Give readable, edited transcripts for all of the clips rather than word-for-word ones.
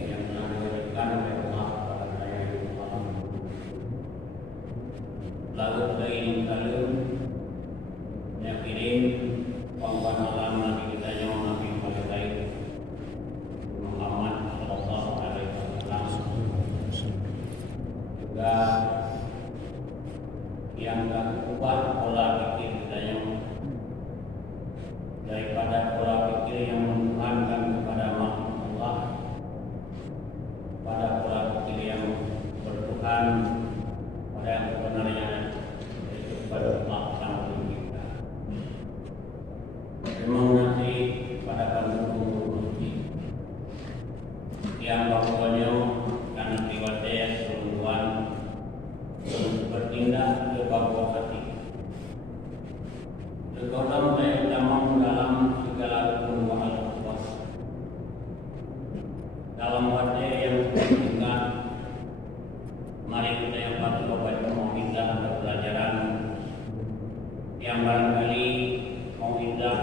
yang telah diberikan oleh Allah kepada saya lalu dari salam yang kirim pangkat salam Nabi kita yang Nabi Muhammad Sallallahu Alaihi Wasallam juga yang tak ubah pola pikir kita yang daripada pola pikir yang menuhankan kepada Allah pada pola pikir yang bertuhan pada yang sebenarnya yaitu kepada Allah Sang Pencipta. Memang nanti pada pendukung masjid yang bahwanya karena riwayat keseluruhan bertindak ke bawah hati. Sekolah saya utama dalam segala rukun wahal kuasa. Dalam wajah yang tinggal, mari kita yang patut bapak mau indah untuk pelajaran yang barangkali mau indah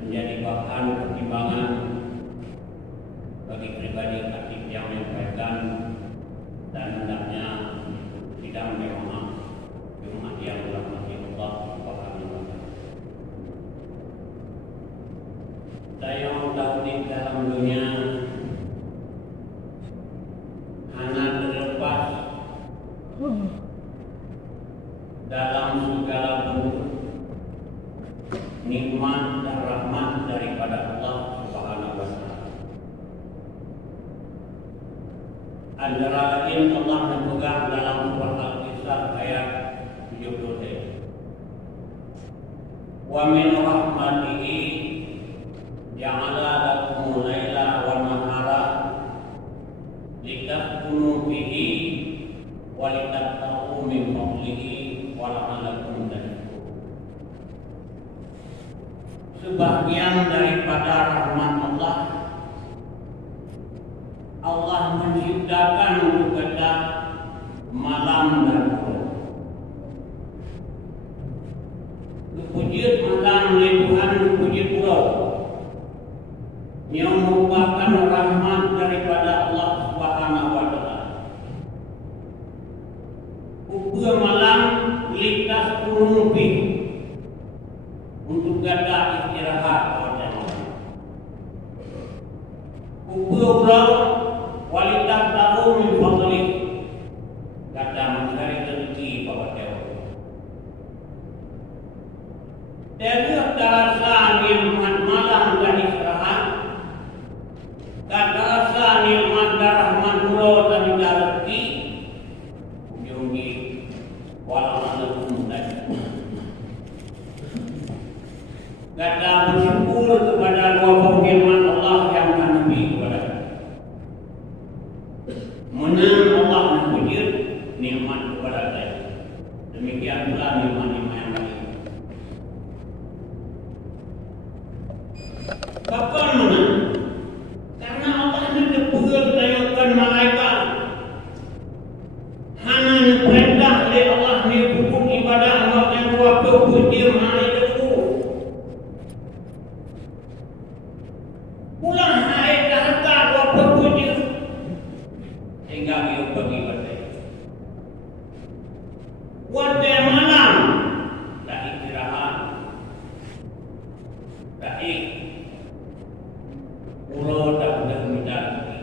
menjadi bahan pertimbangan bagi pribadi aktif yang menyampaikan dan hendaknya tidak menerima Jumat yang dirahmati Allah Subhanahu wa Ta'ala. Saya tahu di dalam dunia hanya terlepas dalam segala bentuk nikmat dan rahmat daripada Allah Subhanahu wa Ta'ala. Antara lain Allah memegang dalam surah Al-Kisah ayat 70. Wa min rahmatihi ja'ala lakumul laila wan nahara litaskunu fihi wa litabtaghu min fadlihi wa la'allakum tashkurun. Sebagian daripada rahmat Allah menciptakan untuk kita malam dan malam. Puji malam ni Tuhan, puji pulau yang merupakan rahmat daripada Allah Subhanahu wa Ta'ala. Upaya malam litas kunubi untuk kita istirahat pada malam. Upaya pulau walitas tahu min fadli kata mencari rezeki pada Dewa. Dia terasa nikmat malam dan istirahat, kata rasa nikmat dan rahmat pulau dan rezeki, ujungi wala'alakum tashkurun. Kata bersyukur kepada dua firman Allah yang Nabi kepada menang Allah memuji nikmat kepada saya. Demikian pula nikmat-nikmat yang lain. Kapan menang? Karena Allah ini pukul tayangkan malaikat. Hanya perintah oleh Allah ni pukul ibadah Allah yang dua puji malaikat itu. Pulang hai harta dua puji hingga hidup bagi badai. Wadai malam tak istirahat, tak pulau tak boleh minta lagi.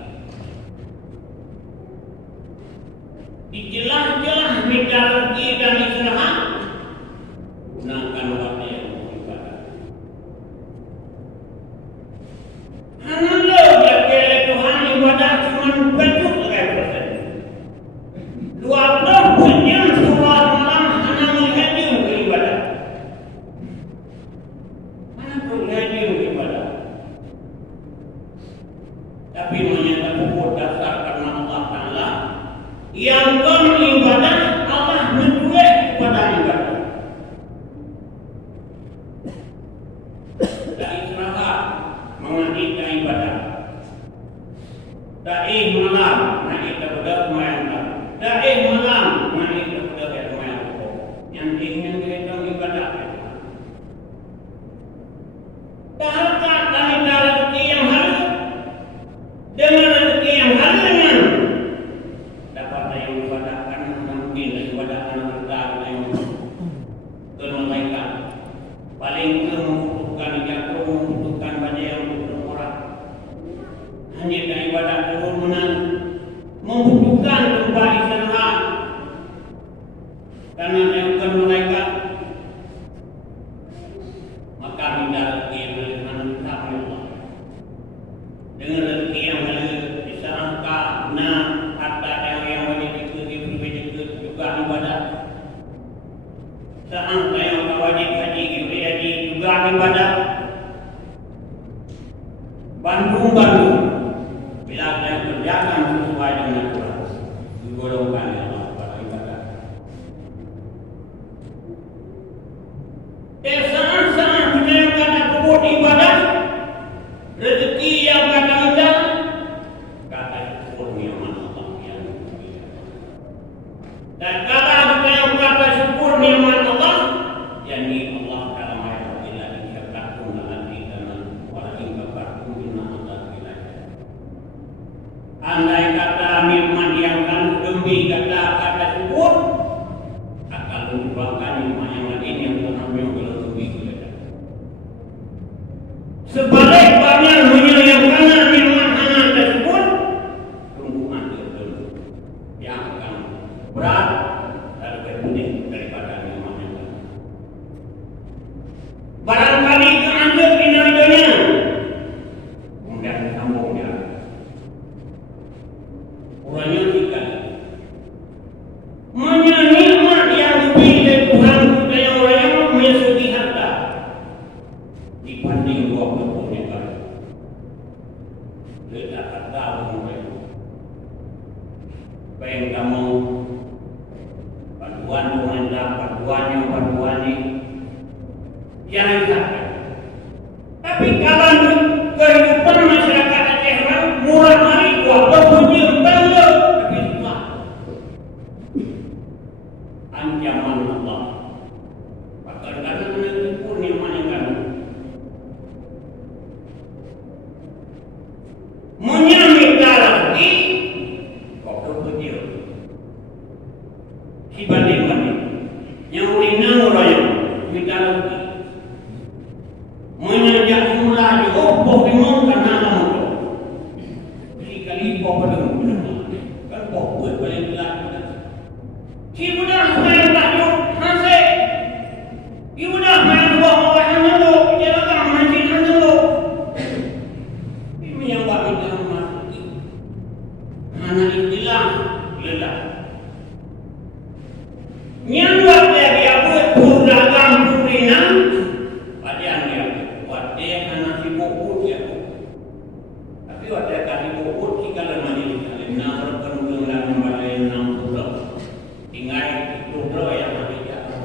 Dijelah-jelah minta lagi dan istirahat, gunakan waktu yang beribadah. Hanya dia kira Tuhan ibadah cuma bentuk represent. 20 jam sholat malam hanya menghadir beribadah. Mana menghadir beribadah? Tapi menyatakan dasar karena Allah Ta'ala yang beribadah Allah menjual kepada ibadah. Tak istirahat mengakhirkan ibadah. Tak malam naik kepada kemayang. Tak malam naik kepada kemayang. Yang ingin kita ibadah. Tak dari rezeki yang harus hanya ibadat kerumunan membutuhkan tempat istirahat karena bukan malaikat, maka minta rezeki yang dengan kita Allah dengan rezeki yang diserahkan harta yang wajib juga ibadat, seangka yang wajib haji juga ibadat, Bandung bila kita kerjakan sesuai dengan Quran digolongkan Allah pada ibadat. Saat-saat kita kata kubur ibadat, rezeki yang kata kita kata syukur nikmat Allah yang mulia. Dan kata kita yang kata syukur nikmat Allah, yakni Allah dalam ayat bila dikatakan nanti dan walakin kafartum bima Allah. Andai kata nikmat yang kan demi kata syukur akan menyebabkan nikmat yang lain yang mengambil lebih berbeda. Sebaliknya menyayangkan nikmat hanya tersebut tumbuhan tertentu yang akan berat dan lebih penting daripada nikmat yang lain. Barangkali keanjur dunia kemudian sambungnya urangnya tiga nikmat yang diberi dari Tuhan kita yang lain menyusuri harta dibanding 20 negara. Tidak ada orang baik kamu bantuan pemerintah, bantuan ini jangan sampai. Tapi kalau kehidupan masyarakat Aceh murah mari wabah punya bangga tapi susah. Ancaman Allah. Bahkan karena menitipu nikmat yang kan. Menyamita lagi waktu kecil. Si banding-banding. Yang ulinang orang minta lagi. Menyajak semula di opo dimong karena lama. Kali opo pada kan opo paling gelap. Si budak saya tak jauh nasib. Si budak saya buat orang dulu, jalan masjid dulu. Ini yang buat kita masuk. Anak istilah lelah. Yang buat dia buat perdagang kuliner, bagian dia buat dia anak sibuk dia. Tapi buat dia kali sibuk kita lemah ini. Nak berkenulang dalam balai 60. Tinggal itu yang ada di atas.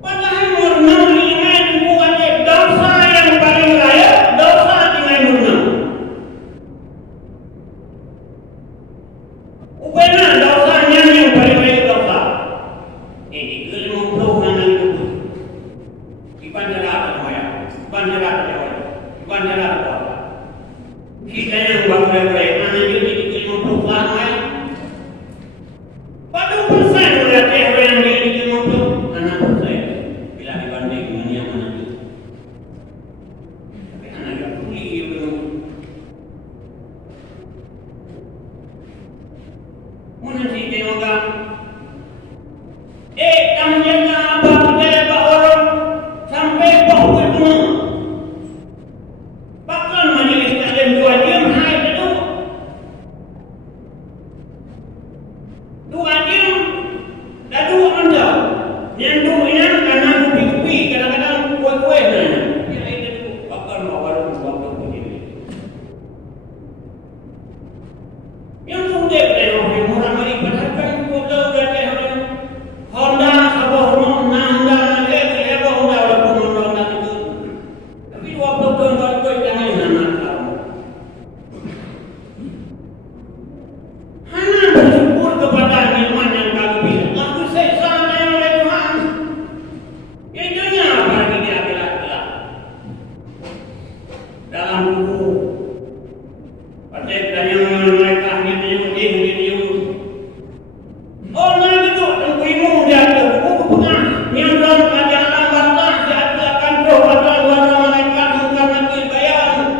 Padahal murna ingat bukan dosa yang paling layak, dosa tinggal murna. Upena dosanya yang paling layak dosa. Ini ke-50 anak itu. Di bandara Jaya, bandara Kuala. Kita yang bangga-bangga anak itu di ke-50 anak. Pada persen berarti yang di 50 anak persen bila dibanding dengan yang anak itu. Tapi anak yang pulih belum. Mana sih tengokkan? Kamu jangan apa percaya pak orang sampai bawa itu. Bahkan majelis taklim 2 jam hai itu. 2 jam dah 2 anda. Yang 2 ini karena kupi-kupi kadang-kadang kue-kue ya itu bahkan bawa waktu begini. Yang sudah yang murah mari padahal foto dari Honda sabah Honda Honda walaupun Honda itu. Tapi 20 tahun kalau jangan anak kamu. Hanya bersyukur kepada nikmat yang kami beri. Aku sayang oleh Tuhan. Ini apa lagi dia akhirat. Dalam buku pada tanya mereka hanya dia. Orang itu ilmu dia ada buku pernah yang dalam kajian Allah dia akan roh atau malaikat bukan lagi bayang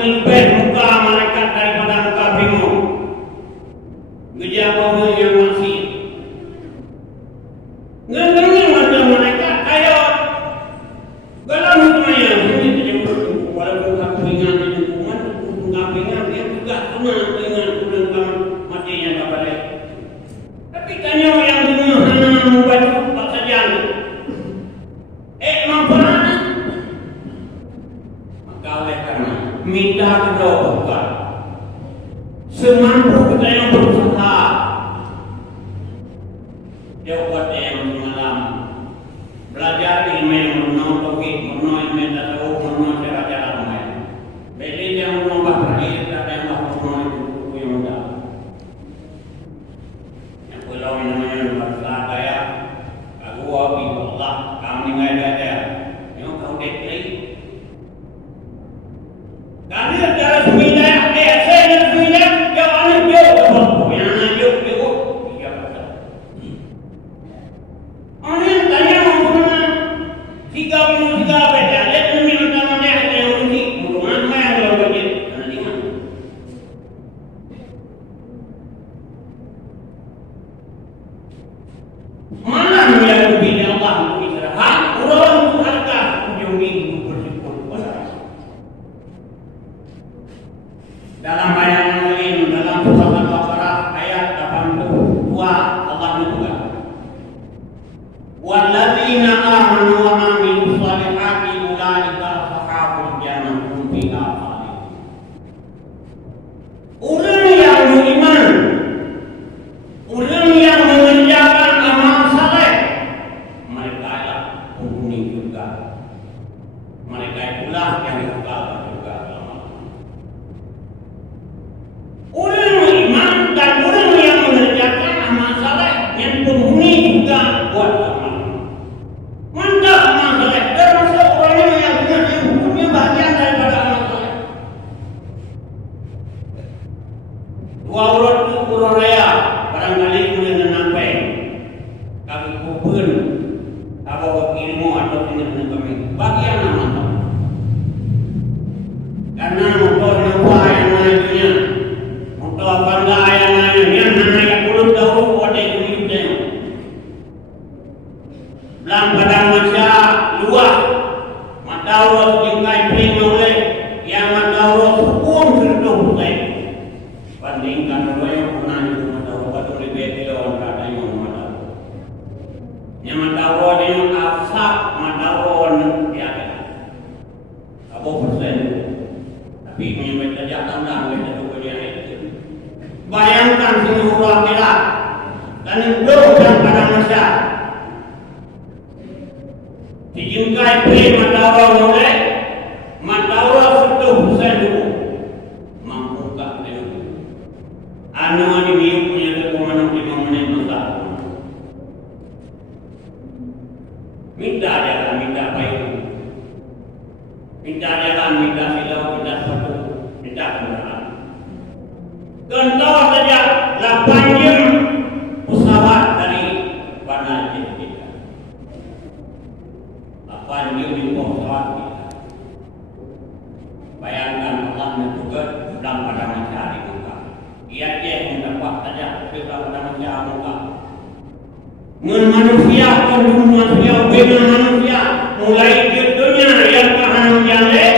lebih muka malaikat daripada muka primo. Gejala yang masih ngendengnya macam malaikat kayak dalam dunia ini terjadi walaupun aku ingat lingkungan pengampingan dia juga senang dengan ulang matinya kepada. Tapi tanya yang dunia hanya membaca apa saja. Manfaat maka oleh karena minta kedoa semampu kita yang berusaha jawab yang malam belajar ilmu yang mengenal tauhid, mengenal ilmu tasawuf, mengenal cara-cara lain. Beli yang mengubah perih dan yang mengenal itu yang mudah. Yang pulau ini namanya bahasa daya. Aku wabi Allah kami ngai ada. Yang kau dekli. Kami ada sembilan, saya ada sembilan. Yang mana dia? Yang mana dia? Tiga pasal. Orang tanya mana? Tiga beda. Lihat demi utama dia yang unik. Mungkin mana yang belum begitu? Nanti mana? Mana yang lebih Allah istirahat? Orang untuk harta ujung minggu bersyukur kepada Allah. Dalam ayat yang lain dalam surah Al-Baqarah ayat 82 Allah berkata, "Walladzina amanu wa amilus solihati ulaika ashabul jannah hum fiha khalidun." Orang yang beriman, orang yang mengerjakan amal saleh, mereka adalah penghuni surga. Mereka itulah yang kekal di surga selama-lamanya. Orang beriman dan orang yang mengerjakan amal saleh yang penghuni surga buat selama-lamanya. Mantap amal saleh, termasuk orang yang benar yang hukumnya bagian daripada amal saleh. Dua urut kurang raya barangkali boleh menampai kami kubur atau ilmu atau dengan kami bagian amal saleh. Karena motor nampak yang naiknya, motor pandai yang naiknya, naik puluh tahun pada hidupnya. Belang padang masyarakat luar, mata urus jengkai prima oleh yang mata urus hukum serta hukum. Bandingkan dua yang pernah itu mata urus lebih dari orang kata yang mata urus. Yang mata urus yang asap mata urus ya kan. Apa persen? Tapi menyebut saja tanda kita tu dia itu. Bayangkan semua orang kita dan itu yang pada masa dijungkai pri mata orang oleh mata orang itu saya dulu mampu tak dia. Anu ani biu punya kekuatan 5 menit masa. Minta jalan, minta baik. Minta jalan, minta silau, minta satu, minta kendaraan. Contoh saja 8 jam pesawat dari bandar kita. 8 jam di pesawat kita. Bayangkan Allah mentugas dalam pada masa di muka. Ia yang mendapat saja dalam pada masa muka. Manusia kandung manusia dengan manusia mulai di dunia yang tahan jale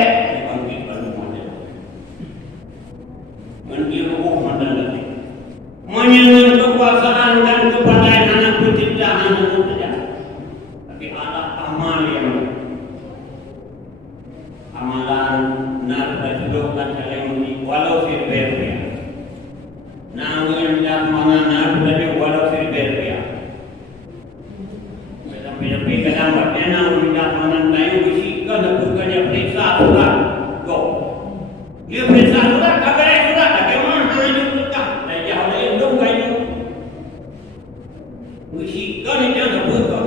bangkit baru model mendiruh model menyenang kekuasaan dan kepadaan anak penciptaan saja tapi ada amal yang amalan narba hidup dan saling walau sirberia namun yang mana narba walau sirberia sampai kadang nak minta manan lain bisikan nak bukannya periksa surat go dia periksa surat kagak surat tak mana hanya dekat dah jauh lain dong kayu bisikan ni jangan bukan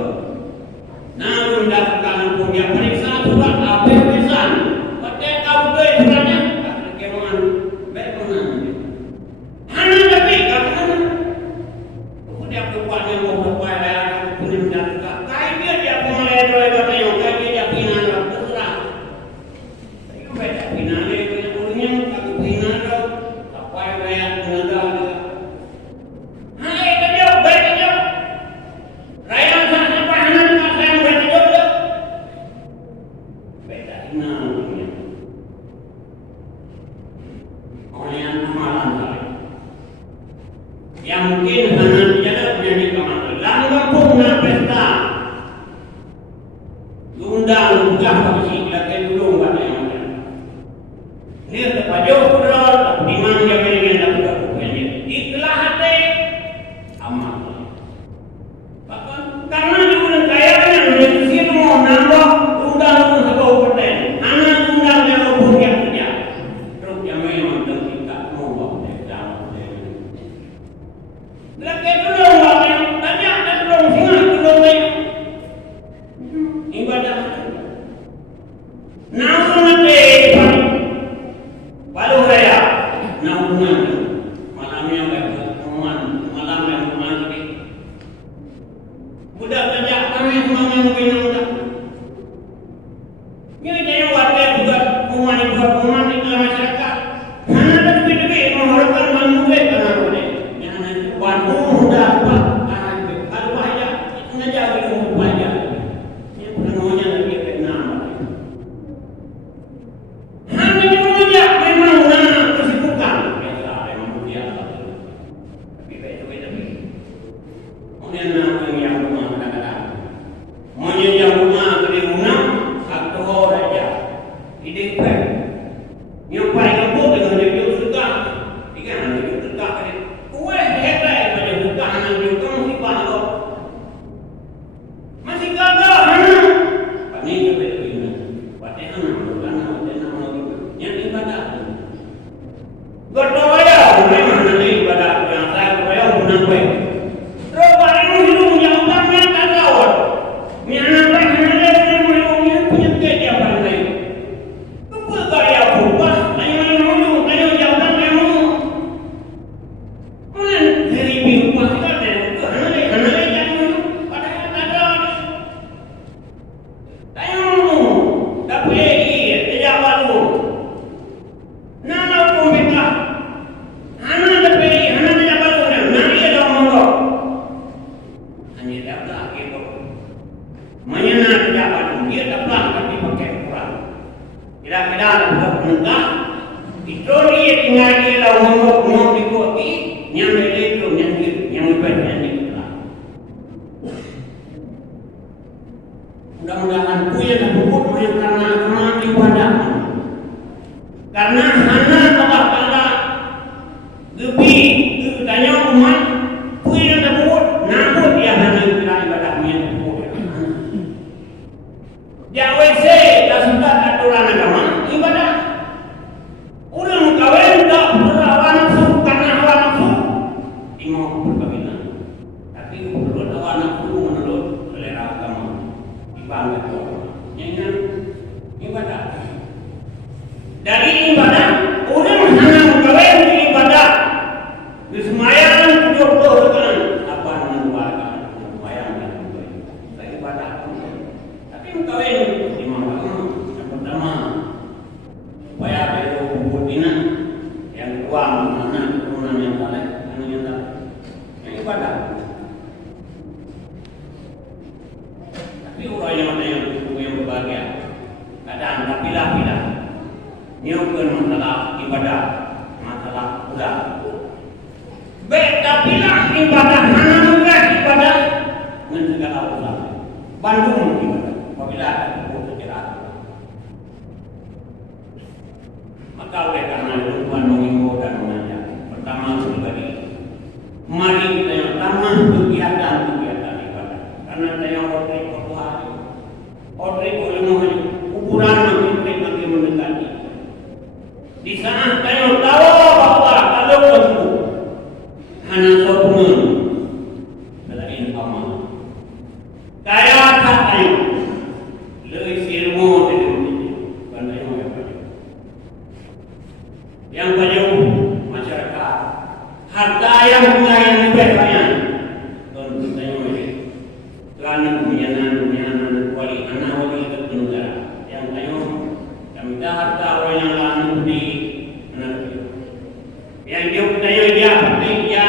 nak minta kan punya periksa surat apa periksa pakai kau beli suratnya tak mana baik mana hanya tapi kan kemudian kepada mau kepada punya minta yang oleh amalan saya. Yang mungkin hanya tidak menjadi kamar. Lalu pun pesta undang juga bagi lagi dulu pada yang ada. Ini terpajau kurang di mana dia ingin dapat bukannya. Itulah hati amal. Bahkan karena dia kaya yang mesti mau nambah undang sebuah persen. Anak undang yang punya kerja. Terus yang memang tidak mau bawa dalam. Lagi dulu banyak dan belum singa dulu ibadah. Namun nanti baru raya, namun malamnya malamnya lagi. Budak kerja kami semuanya mungkin budak. Ini jadi warga juga umat di dalam masyarakat. Hanya lebih mengharapkan manusia karena boleh. Yang nanti waktu sudah apa? Kalau bahaya itu saja belum bahaya. Ini penuhnya lagi benar. Hanya saja memang kesibukan biasa memang biasa. Tapi beda-beda. Kemudian yang rumah kadang-kadang. Maunya yang rumah dari rumah atau raja. Ide kan. Yang paling empuk dengan dia suka. Ikan dia suka kan. Kue hebat pada suka anak dia kan mesti pahala. Masih gagal hana. Pani beda-beda. Pada hana bukan yang ibadah. Berdoa memang nanti ibadah yang saya supaya guna kue. Terus paling hidup yang utama tak tahu. Miana apa hana dia mulai punya kerja paling lain. Apa kaya berubah? Tanya jawatan memang. Mana dari minggu masih ada? Hana jangan pada ada. Tanya tapi tidak baru. Nana komika. Hana tapi hana tidak baru. Nani ada monggo. Hanya dapat gitu. Mana tidak baru. Dia dapat tapi pakai kurang. Kira-kira ada penegak. Itu dia tinggal di dalam monggo di kopi. Yang itu yang ibadah di dalam. Mudah-mudahan punya tersebut karena ibadah. Karena hana Allah Taala lebih tanya umat punya tersebut namun dia hanya ibadahnya tersebut. Dia WC dah sudah aturan agama ibadah. Orang kawin tak berawan nafsu karena hawa nafsu mau perkawinan. Tapi menurut hawa nafsu menurut selera agama ibadah yang ibadah. Dari ibadah orang hanya mengkawin di ibadah. Disemayan 70 kan apa mengeluarkan sembahyang dan dari ibadah. Tapi mengkawin di mana? Yang pertama supaya ada hubungan yang kedua mana keturunan yang saleh, yang ibadah. Tapi orang yang ada yang berbahagia kadang pilih-pilih nyukur masalah ibadah, masalah udah. Beda pilih ibadah mana juga ibadah dengan segala usaha. Bandung ibadah, apabila sejarah. Maka oleh karena itu Bandung Minggu dan mengajak. Pertama pribadi, mari kita yang pertama kegiatan ibadah. Karena saya orang berdoa, orang boleh ukuran makin mendekati. Di sana saya tahu bahwa kalau tersebut hanya sokongan dari amal. Kaya katanya lebih ilmu dari ini, bukan ilmu yang banyak. Yang banyak masyarakat harta yang lebih banyak. Don tanya lagi. Kerana punya wali anak wali negara yang tanya kami dah harta orang yang lain di yang dia tanya dia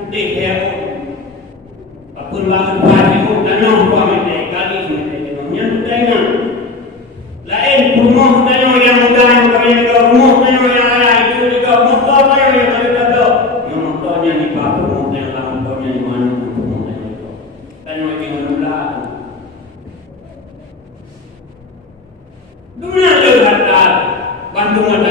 putih dia apun bangun pagi tanam buah mete kali mete yang tanya lain rumah tanya yang muda yang kami ke rumah tanya yang lain itu juga tanyo ay manulaan. Dumalang lahat bandungan